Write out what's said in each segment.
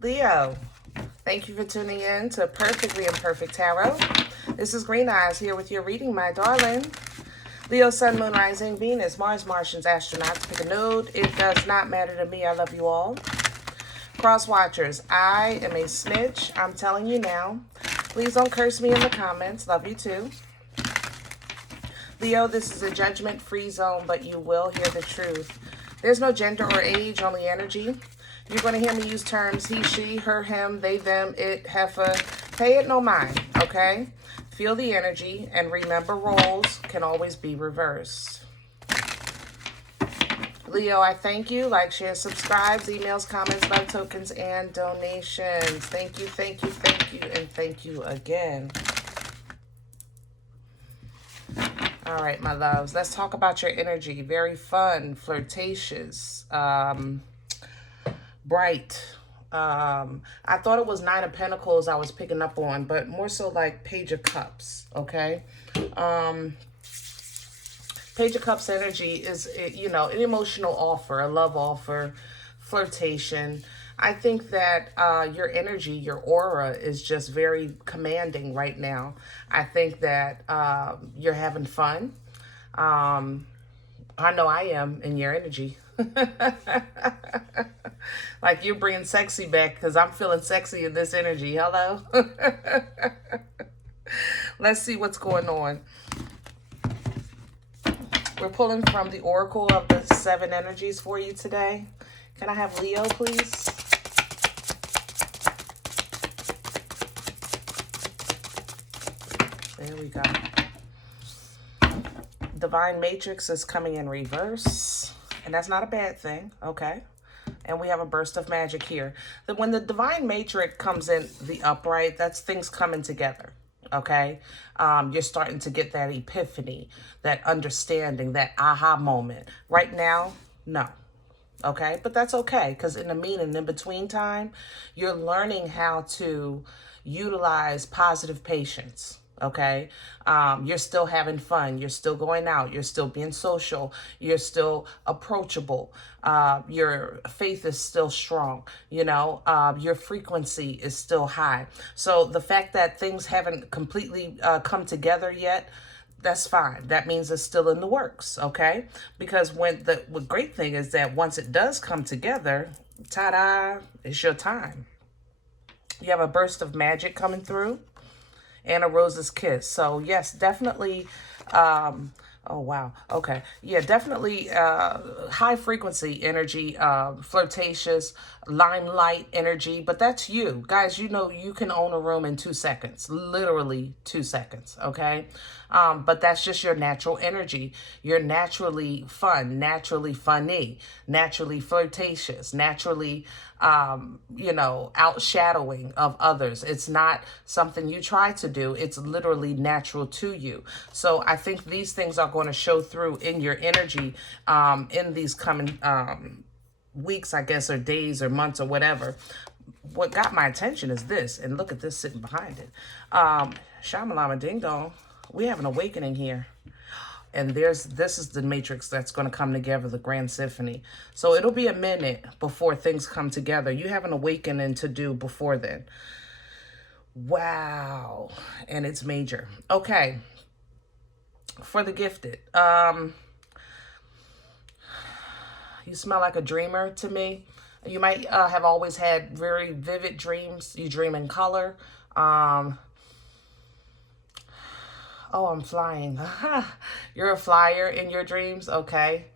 Leo, thank you for tuning in to Perfectly Imperfect Tarot. This is Green Eyes here with your reading, my darling. Leo, Sun, Moon, Rising, Venus, Mars, Martians, Astronauts. Pick a node. It does not matter to me. I love you all. Cross watchers, I am a snitch. I'm telling you now. Please don't curse me in the comments. Love you too. Leo, this is a judgment-free zone, but you will hear the truth. There's no gender or age, only energy. You're going to hear me use terms he, she, her, him, they, them, it, heifer. Pay it no mind, okay? Feel the energy, and remember roles can always be reversed. Leo, I thank you. Like, share, subscribe, emails, comments, love tokens, and donations. Thank you, thank you, thank you, and thank you again. All right, my loves. Let's talk about your energy. Very fun, flirtatious, bright. I thought it was Nine of Pentacles I was picking up on, but more so like Page of Cups, okay? Page of Cups energy is, you know, an emotional offer, a love offer, flirtation. I think that your energy, your aura is just very commanding right now. I think that you're having fun. I know I am in your energy. Like you're bringing sexy back because I'm feeling sexy in this energy. Hello? Let's see what's going on. We're pulling from the Oracle of the 7 energies for you today. Can I have Leo, please? There we go. Divine Matrix is coming in reverse. And that's not a bad thing, okay? And we have a burst of magic here. When the Divine Matrix comes in the upright, that's things coming together, okay? You're starting to get that epiphany, that understanding, that aha moment. Right now, no. Okay, but that's okay, because in the mean and in between time, you're learning how to utilize positive patience. Okay, you're still having fun, you're still going out, you're still being social, you're still approachable, your faith is still strong, you know, your frequency is still high. So the fact that things haven't completely come together yet, that's fine. That means it's still in the works, okay? Because when the great thing is that once it does come together, ta-da, it's your time. You have a burst of magic coming through and a rose's kiss. So yes, definitely, oh wow, okay. Yeah, definitely high frequency energy, flirtatious, limelight energy, but that's you. Guys, you know you can own a room in 2 seconds, literally 2 seconds, okay? But that's just your natural energy. You're naturally fun, naturally funny, naturally flirtatious, naturally, you know, outshadowing of others. It's not something you try to do. It's literally natural to you. So I think these things are going to show through in your energy in these coming weeks, I guess, or days or months or whatever. What got my attention is this, and look at this sitting behind it. Shamalama Ding Dong. We have an awakening here. And this is the matrix that's going to come together, the grand symphony. So it'll be a minute before things come together. You have an awakening to do before then. Wow. And it's major. Okay. For the gifted. You smell like a dreamer to me. You might have always had very vivid dreams. You dream in color. Oh, I'm flying. You're a flyer in your dreams? Okay.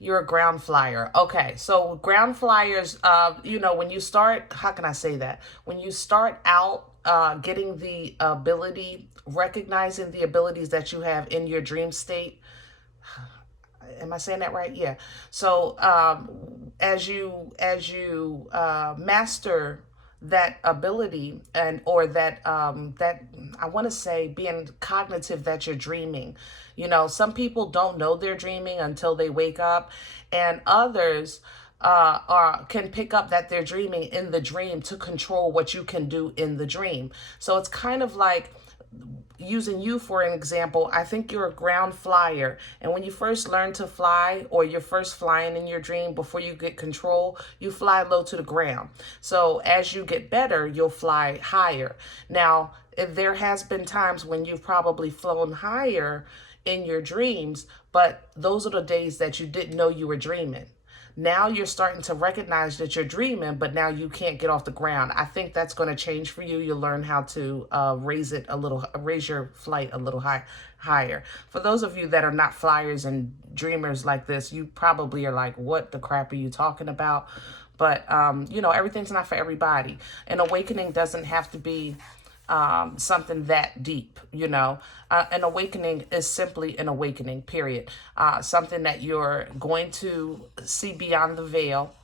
You're a ground flyer. Okay. So ground flyers, you know, when you start, how can I say that? When you start out getting the ability, recognizing the abilities that you have in your dream state. Am I saying that right? Yeah. So as you master that ability or that I want to say being cognitive that you're dreaming. You know, some people don't know they're dreaming until they wake up, and others can pick up that they're dreaming in the dream to control what you can do in the dream. So it's kind of like using you for an example, I think you're a ground flyer. And when you first learn to fly, or you're first flying in your dream before you get control, you fly low to the ground. So as you get better, you'll fly higher. Now, there has been times when you've probably flown higher in your dreams, but those are the days that you didn't know you were dreaming. Now you're starting to recognize that you're dreaming, but now you can't get off the ground. I think that's going to change for you. You'll learn how to raise your flight a little higher. For those of you that are not flyers and dreamers like this, you probably are like, what the crap are you talking about? But, you know, everything's not for everybody. An awakening doesn't have to be something that deep, you know. An awakening is simply an awakening, period. Something that you're going to see beyond the veil,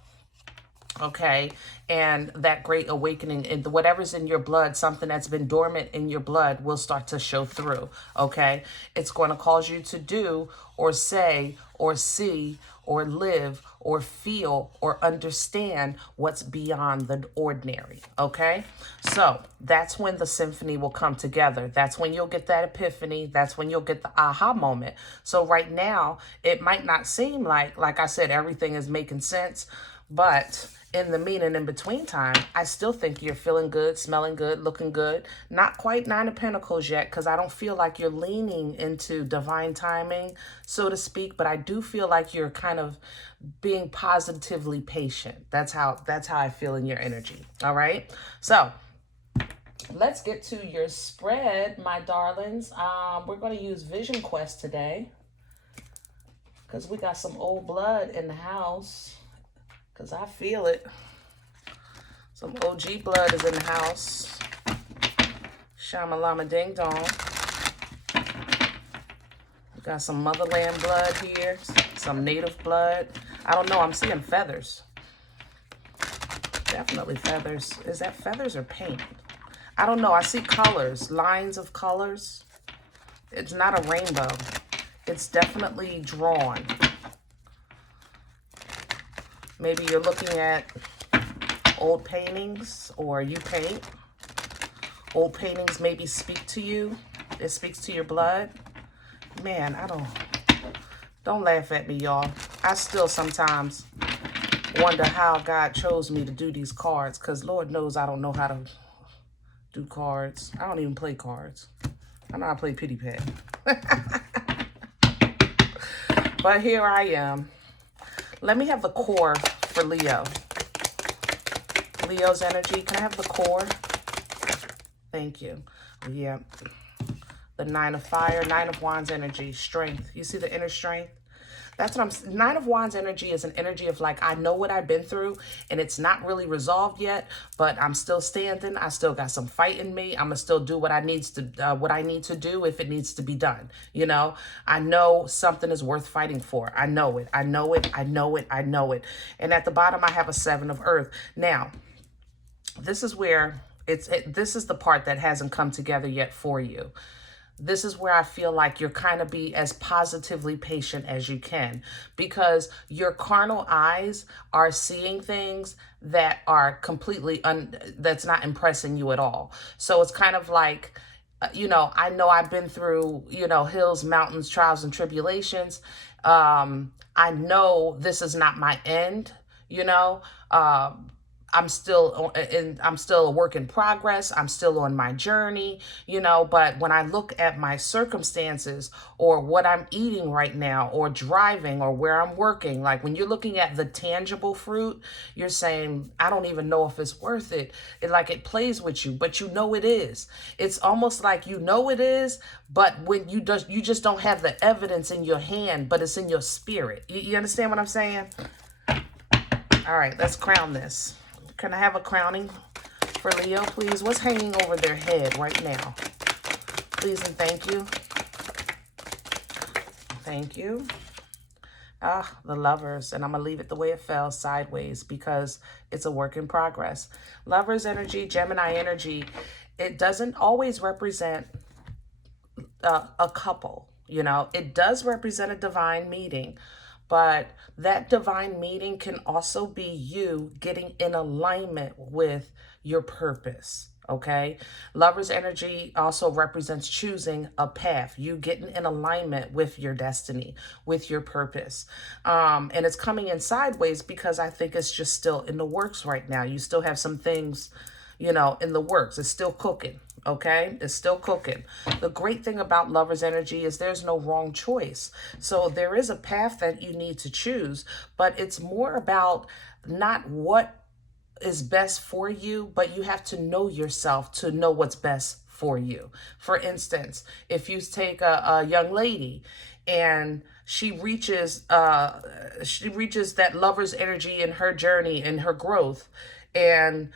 okay? And that great awakening, and whatever's in your blood, something that's been dormant in your blood, will start to show through, okay? It's going to cause you to do or say or see or live or feel or understand what's beyond the ordinary, okay? So that's when the symphony will come together. That's when you'll get that epiphany. That's when you'll get the aha moment. So right now, it might not seem like I said, everything is making sense, but in the mean and in between time, I still think you're feeling good, smelling good, looking good. Not quite Nine of Pentacles yet, because I don't feel like you're leaning into divine timing, so to speak, but I do feel like you're kind of being positively patient. That's how I feel in your energy. All right. So let's get to your spread, my darlings. We're going to use Vision Quest today because we got some old blood in the house. Because I feel it. Some OG blood is in the house. Shamalama ding dong. We got some motherland blood here. Some native blood. I don't know. I'm seeing feathers. Definitely feathers. Is that feathers or paint? I don't know. I see colors. Lines of colors. It's not a rainbow. It's definitely drawn. Maybe you're looking at old paintings, or you paint. Old paintings maybe speak to you. It speaks to your blood. Man, don't laugh at me, y'all. I still sometimes wonder how God chose me to do these cards, because Lord knows I don't know how to do cards. I don't even play cards. I know how to play pity pat. But here I am. Let me have the core for Leo. Leo's energy. Can I have the core? Thank you. Yeah. The Nine of Fire, Nine of Wands energy, strength. You see the inner strength? That's what Nine of Wands energy is an energy of like, I know what I've been through and it's not really resolved yet, but I'm still standing. I still got some fight in me. I'm gonna still do what I need to do if it needs to be done. You know, I know something is worth fighting for. I know it. I know it. I know it. I know it. And at the bottom, I have a Seven of Earth. Now, this is where this is the part that hasn't come together yet for you. This is where I feel like you're kind of be as positively patient as you can, because your carnal eyes are seeing things that are completely, that's not impressing you at all. So it's kind of like, you know I've been through, hills, mountains, trials, and tribulations. I know this is not my end, I'm still a work in progress. I'm still on my journey, but when I look at my circumstances or what I'm eating right now or driving or where I'm working, like when you're looking at the tangible fruit, you're saying, I don't even know if it's worth it. It plays with you, but it is. It's almost like it is, but when you just don't have the evidence in your hand, but it's in your spirit. You understand what I'm saying? All right, let's crown this. Can I have a crowning for Leo, please? What's hanging over their head right now? Please and thank you. Thank you. The Lovers. And I'm going to leave it the way it fell, sideways, because it's a work in progress. Lovers energy, Gemini energy, it doesn't always represent a couple. It does represent a divine meeting. But that divine meeting can also be you getting in alignment with your purpose, okay? Lover's energy also represents choosing a path, you getting in alignment with your destiny, with your purpose. And it's coming in sideways because I think it's just still in the works right now. You still have some things, you know, in the works. It's still cooking, okay? It's still cooking. The great thing about lover's energy is there's no wrong choice. So there is a path that you need to choose, but it's more about not what is best for you, but you have to know yourself to know what's best for you. For instance, if you take a young lady and she reaches that lover's energy in her journey, in her growth, and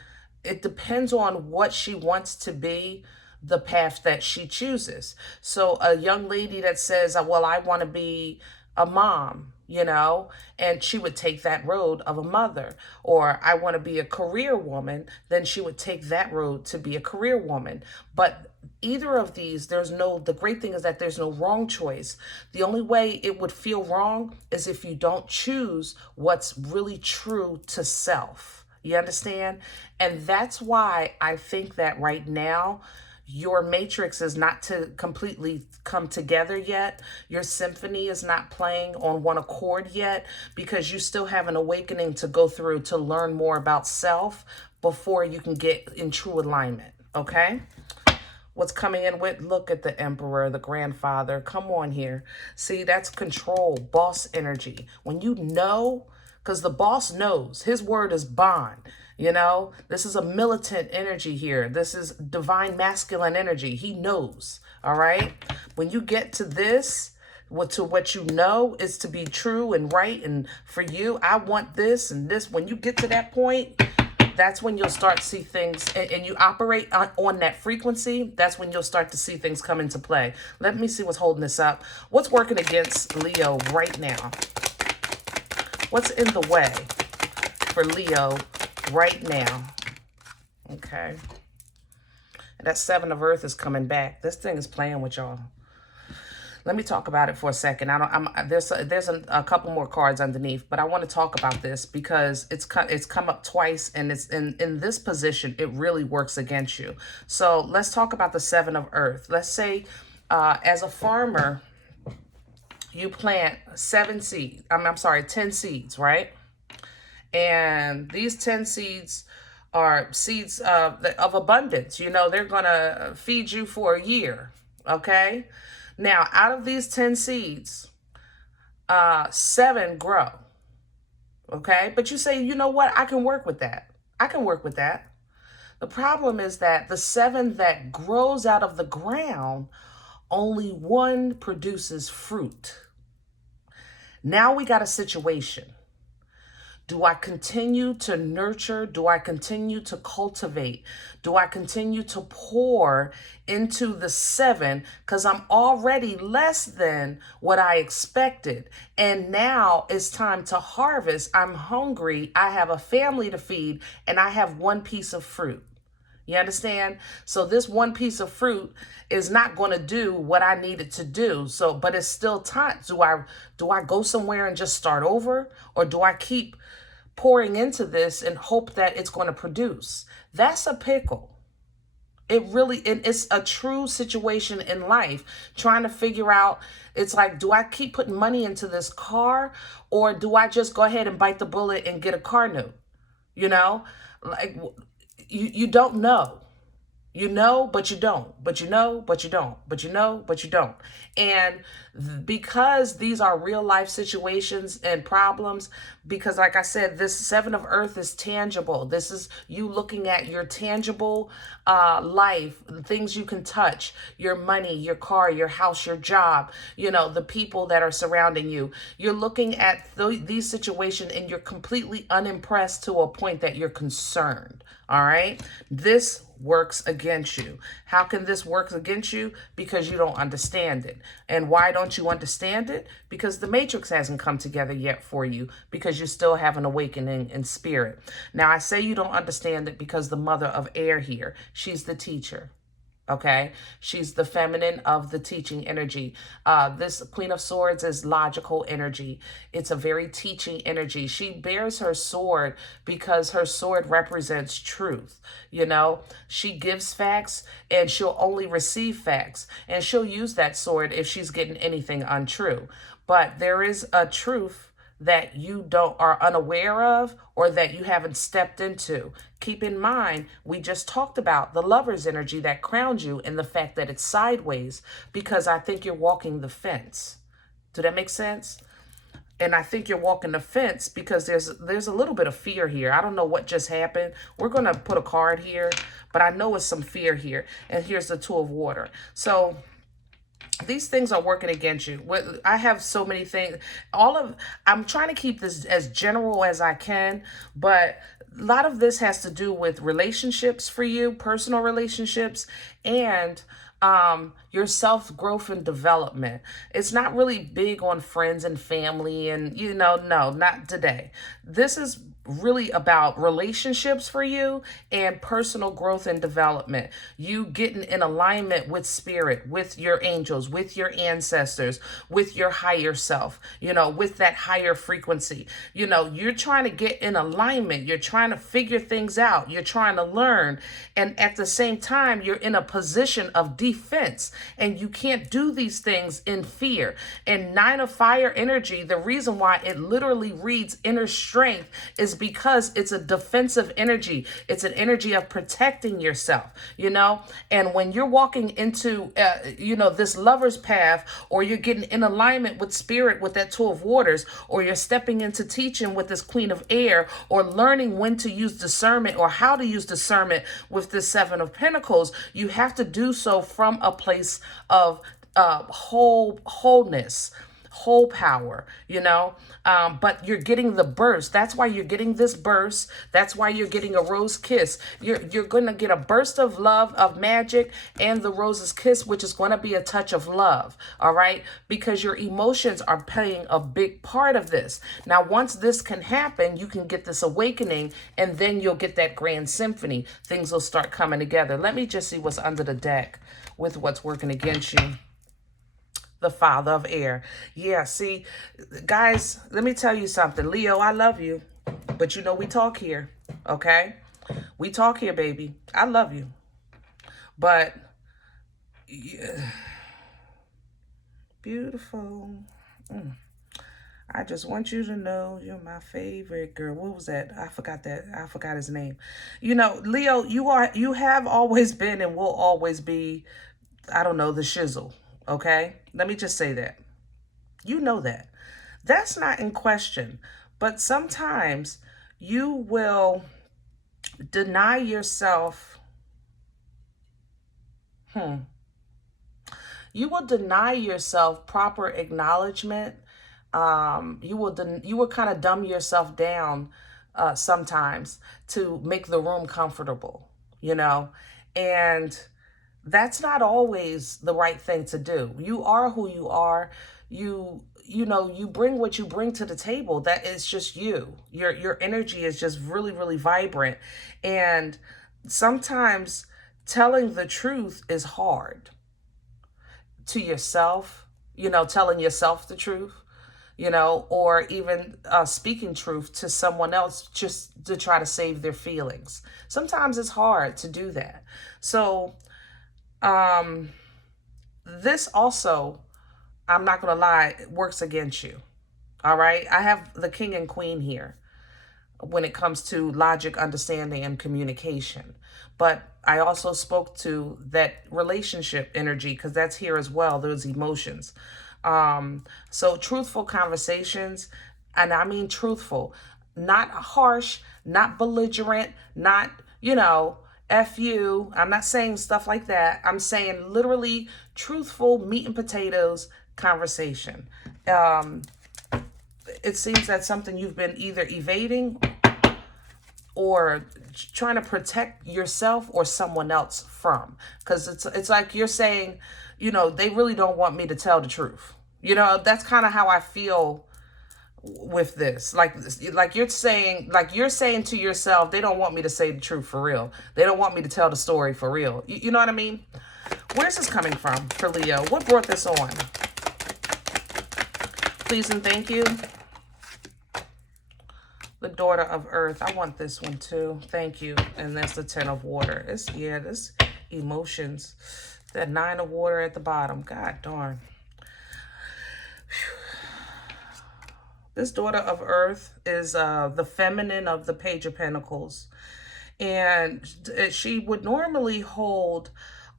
it depends on what she wants to be, the path that she chooses. So a young lady that says, well, I want to be a mom, you know, and she would take that road of a mother. Or I want to be a career woman, then she would take that road to be a career woman. But either of these, the great thing is that there's no wrong choice. The only way it would feel wrong is if you don't choose what's really true to self. You understand? And that's why I think that right now, your matrix is not to completely come together yet. Your symphony is not playing on one accord yet because you still have an awakening to go through to learn more about self before you can get in true alignment, okay? What's coming in with, look at the Emperor, the grandfather. Come on here. See, that's control, boss energy. When you know, because the boss knows, his word is bond. You know, this is a militant energy here. This is divine masculine energy. He knows, all right? When you get to this, what you know is to be true and right, and for you, I want this and this. When you get to that point, that's when you'll start to see things, and you operate on that frequency, that's when you'll start to see things come into play. Let me see what's holding this up. What's working against Leo right now? What's in the way for Leo right now? Okay. That Seven of Earth is coming back. This thing is playing with y'all. Let me talk about it for a second. There's a couple more cards underneath, but I want to talk about this because it's come up twice, and it's in this position, it really works against you. So let's talk about the Seven of Earth. Let's say as a farmer, you plant 10 seeds, right? And these 10 seeds are seeds of abundance. You know, they're going to feed you for a year, okay? Now, out of these 10 seeds, 7 grow, okay? But you say, you know what? I can work with that. I can work with that. The problem is that the 7 that grows out of the ground, only 1 produces fruit. Now we got a situation. Do I continue to nurture? Do I continue to cultivate? Do I continue to pour into the 7? Because I'm already less than what I expected. And now it's time to harvest. I'm hungry. I have a family to feed, and I have 1 piece of fruit. You understand? So this 1 piece of fruit is not going to do what I need it to do. So, but it's still time. Do I go somewhere and just start over? Or do I keep pouring into this and hope that it's going to produce? That's a pickle. It's a true situation in life, trying to figure out, it's like, do I keep putting money into this car, or do I just go ahead and bite the bullet and get a car note? You know, like, you don't know. You know, but you don't. But you know, but you don't. But you know, but you don't. And because these are real life situations and problems, because like I said, this 7 of Earth is tangible. This is you looking at your tangible life, things you can touch, your money, your car, your house, your job, you know, the people that are surrounding you. You're looking at these situations and you're completely unimpressed to a point that you're concerned. All right. This works against you. How can this work against you? Because you don't understand it. And why don't you understand it? Because the matrix hasn't come together yet for you, because you still have an awakening in spirit. Now, I say you don't understand it because the mother of air here, she's the teacher. Okay, she's the feminine of the teaching energy. This Queen of Swords is logical energy. It's a very teaching energy. She bears her sword because her sword represents truth. You know, she gives facts and she'll only receive facts. And she'll use that sword if she's getting anything untrue. But there is a truth that you are unaware of or that you haven't stepped into. Keep in mind, we just talked about the Lover's energy that crowns you and the fact that it's sideways because I think you're walking the fence. Do that make sense? And I think you're walking the fence because there's a little bit of fear here. I don't know what just happened. We're going to put a card here, but I know it's some fear here. And here's the Two of Water. So these things are working against you. I have so many things. I'm trying to keep this as general as I can, but a lot of this has to do with relationships for you, personal relationships, and your self-growth and development. It's not really big on friends and family and, no, not today. This is really about relationships for you and personal growth and development. You getting in alignment with spirit, with your angels, with your ancestors, with your higher self, with that higher frequency. You're trying to get in alignment. You're trying to figure things out. You're trying to learn. And at the same time, you're in a position of defense and you can't do these things in fear. And Nine of Fire energy, the reason why it literally reads inner strength is because it's a defensive energy. It's an energy of protecting yourself, and when you're walking into, this lover's path, or you're getting in alignment with spirit with that Two of Waters, or you're stepping into teaching with this Queen of Air, or learning when to use discernment or how to use discernment with this Seven of Pentacles, you have to do so from a place of wholeness, whole power, but you're getting the burst. That's why you're getting this burst. That's why you're getting a rose kiss. You're going to get a burst of love, of magic, and the rose's kiss, which is going to be a touch of love. All right. Because your emotions are playing a big part of this. Now, once this can happen, you can get this awakening and then you'll get that grand symphony. Things will start coming together. Let me just see what's under the deck with what's working against you. The Father of Air. Yeah, see, guys, let me tell you something. Leo, I love you, but we talk here, okay? We talk here, baby. I love you. But, yeah. Beautiful. I just want you to know you're my favorite girl. What was that? I forgot that. I forgot his name. Leo, you have always been and will always be, I don't know, the shizzle. Okay, let me just say that. That. That's not in question. But sometimes you will deny yourself. You will deny yourself proper acknowledgement. You will kind of dumb yourself down sometimes to make the room comfortable, and that's not always the right thing to do. You are who you are. You bring what you bring to the table. That is just you. Your energy is just really, really vibrant. And sometimes telling the truth is hard to yourself, telling yourself the truth, or even speaking truth to someone else just to try to save their feelings. Sometimes it's hard to do that. So, this also, I'm not going to lie, works against you. All right. I have the King and Queen here when it comes to logic, understanding, and communication. But I also spoke to that relationship energy because that's here as well. Those emotions. So truthful conversations, and I mean truthful, not harsh, not belligerent, not, F you. I'm not saying stuff like that. I'm saying literally truthful meat and potatoes conversation. It seems that's something you've been either evading or trying to protect yourself or someone else from. Because it's like you're saying, they really don't want me to tell the truth. That's kind of how I feel with this. Like you're saying to yourself, they don't want me to say the truth for real. They don't want me to tell the story for real. You know what I mean? Where's this coming from for Leo? What brought this on? Please and thank you. The Daughter of Earth. I want this one too. Thank you. And that's the Ten of Water. It's, yeah, this emotions. That Nine of Water at the bottom. God darn. This Daughter of Earth is the feminine of the Page of Pentacles. And she would normally hold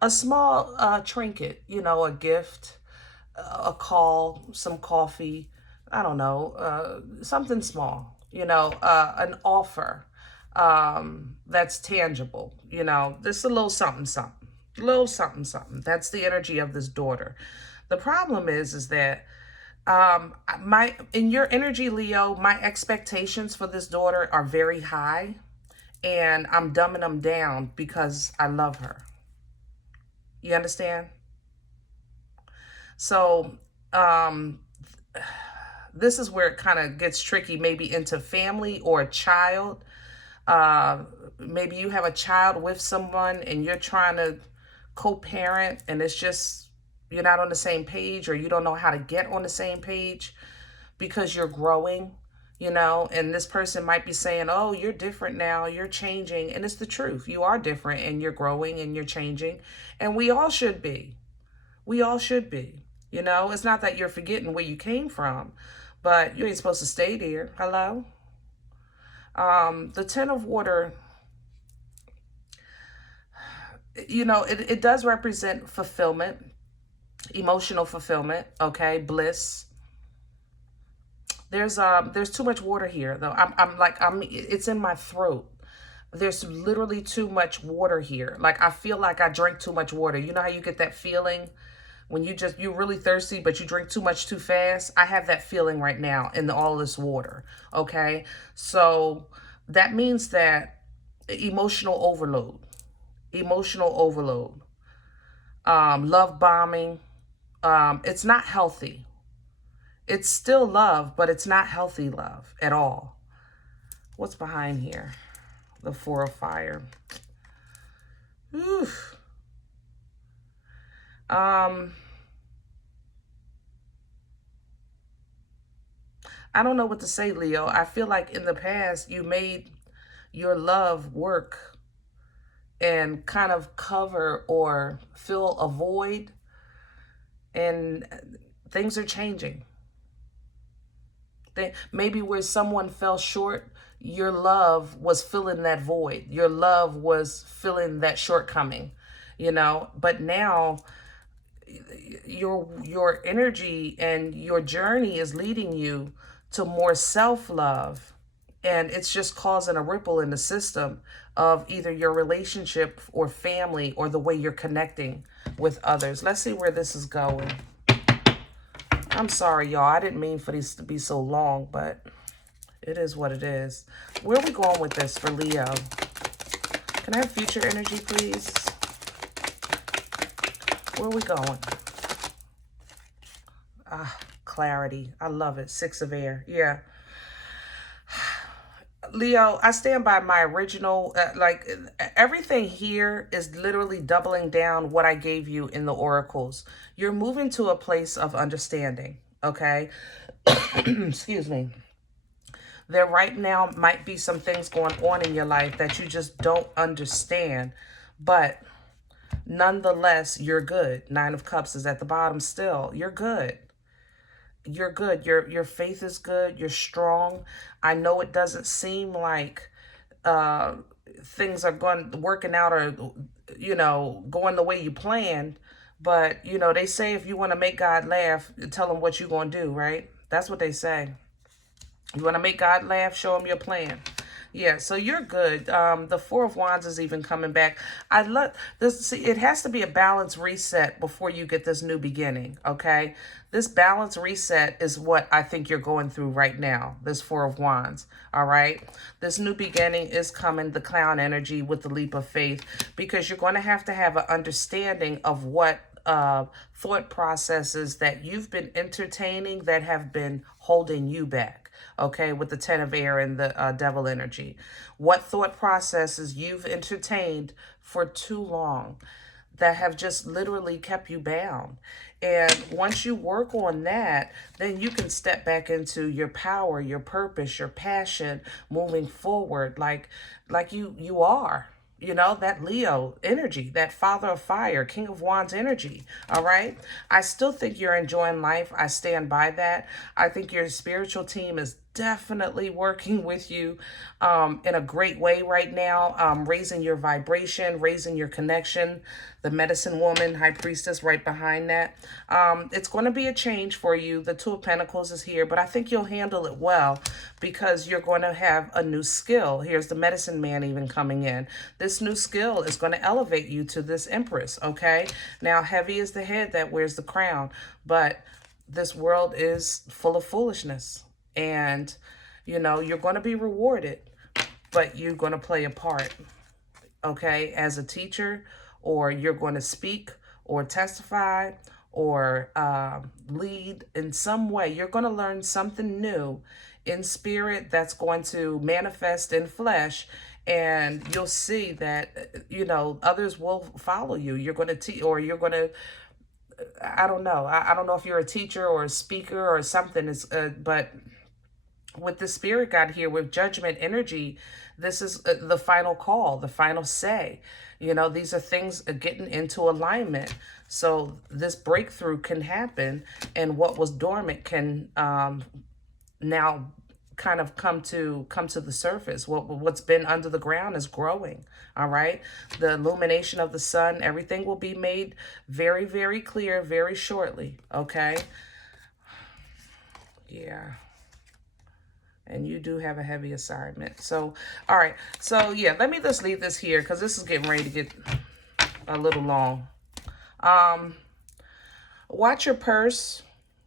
a small trinket, you know, a gift, a call, some coffee, I don't know, something small. You know, an offer that's tangible, you know, just a little something, something, little something, something. That's the energy of this daughter. The problem is that in your energy, Leo, my expectations for this daughter are very high, and I'm dumbing them down because I love her. You understand? So, this is where it kind of gets tricky, maybe into family or a child. Maybe you have a child with someone and you're trying to co-parent and it's just, you're not on the same page, or you don't know how to get on the same page because you're growing, you know, and this person might be saying, oh, you're different now, you're changing. And it's the truth. You are different and you're growing and you're changing. And we all should be. We all should be. You know, it's not that you're forgetting where you came from, but you ain't supposed to stay there. Hello? The Ten of Water, you know, it does represent fulfillment, emotional fulfillment, okay? Bliss. There's too much water here, though. It's in my throat. There's literally too much water here. Like, I feel like I drank too much water. You know how you get that feeling when you're really thirsty, but you drink too much too fast? I have that feeling right now in all this water, okay? So that means that emotional overload, love bombing. It's not healthy. It's still love, but it's not healthy love at all. What's behind here? The Four of Fire. Oof. I don't know what to say, Leo. I feel like in the past you made your love work and kind of cover or fill a void, and things are changing. Maybe where someone fell short, your love was filling that void. Your love was filling that shortcoming, you know. But now your energy and your journey is leading you to more self-love, and it's just causing a ripple in the system of either your relationship or family or the way you're connecting with others. Let's see where this is going. I'm sorry, y'all. I didn't mean for this to be so long, but it is what it is. Where are we going with this for Leo? Can I have future energy, please? Where are we going? Clarity. I love it. Six of Air. Yeah. Leo, I stand by my original, everything here is literally doubling down what I gave you in the oracles. You're moving to a place of understanding, okay? Excuse me. There right now might be some things going on in your life that you just don't understand, but nonetheless, you're good. Nine of Cups is at the bottom still. You're good. You're good. Your faith is good. You're strong. I know it doesn't seem like things are working out or, you know, going the way you planned. But, you know, they say if you want to make God laugh, tell him what you're going to do, right? That's what they say. You want to make God laugh, show him your plan. Yeah, so you're good. The Four of Wands is even coming back. I love this. See, it has to be a balance reset before you get this new beginning, okay? This balance reset is what I think you're going through right now, this Four of Wands, all right? This new beginning is coming, the clown energy with the leap of faith, because you're going to have an understanding of what thought processes that you've been entertaining that have been holding you back. Okay, with the Ten of Air and the Devil energy. What thought processes you've entertained for too long that have just literally kept you bound. And once you work on that, then you can step back into your power, your purpose, your passion, moving forward like you are. You know, that Leo energy, that Father of Fire, King of Wands energy. All right. I still think you're enjoying life. I stand by that. I think your spiritual team is definitely working with you in a great way right now, raising your vibration, raising your connection. The medicine woman, high priestess right behind that. It's going to be a change for you. The Two of Pentacles is here, but I think you'll handle it well because you're going to have a new skill. Here's the medicine man even coming in. This new skill is going to elevate you to this Empress, okay? Now, heavy is the head that wears the crown, but this world is full of foolishness. And, you know, you're going to be rewarded, but you're going to play a part, okay, as a teacher, or you're going to speak or testify or lead in some way. You're going to learn something new in spirit that's going to manifest in flesh, and you'll see that, you know, others will follow you. You're going to teach, or you're going to, I don't know. I don't know if you're a teacher or a speaker or something, but with the spirit guide here, with judgment energy, this is the final call, the final say. You know, these are things getting into alignment. So this breakthrough can happen, and what was dormant can now kind of come to the surface. What's been under the ground is growing. All right. The illumination of the sun, everything will be made very, very clear very shortly. Okay. Yeah. And you do have a heavy assignment. So, all right. So, yeah, let me just leave this here because this is getting ready to get a little long. Watch your purse.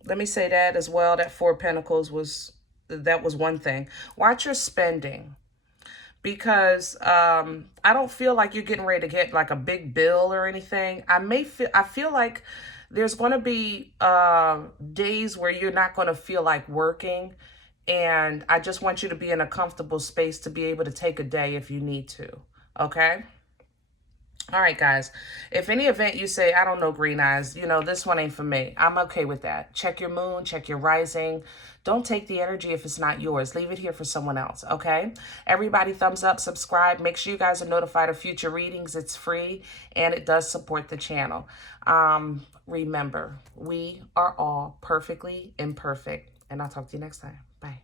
Let me say that as well. That Four of Pentacles was one thing. Watch your spending. Because I don't feel like you're getting ready to get like a big bill or anything. I feel like there's going to be days where you're not going to feel like working. And I just want you to be in a comfortable space to be able to take a day if you need to. Okay? All right, guys. If any event you say, I don't know, Green Eyes, you know, this one ain't for me. I'm okay with that. Check your moon, check your rising. Don't take the energy if it's not yours. Leave it here for someone else, okay? Everybody, thumbs up, subscribe. Make sure you guys are notified of future readings. It's free, and it does support the channel. Remember, we are all perfectly imperfect. And I'll talk to you next time. Bye.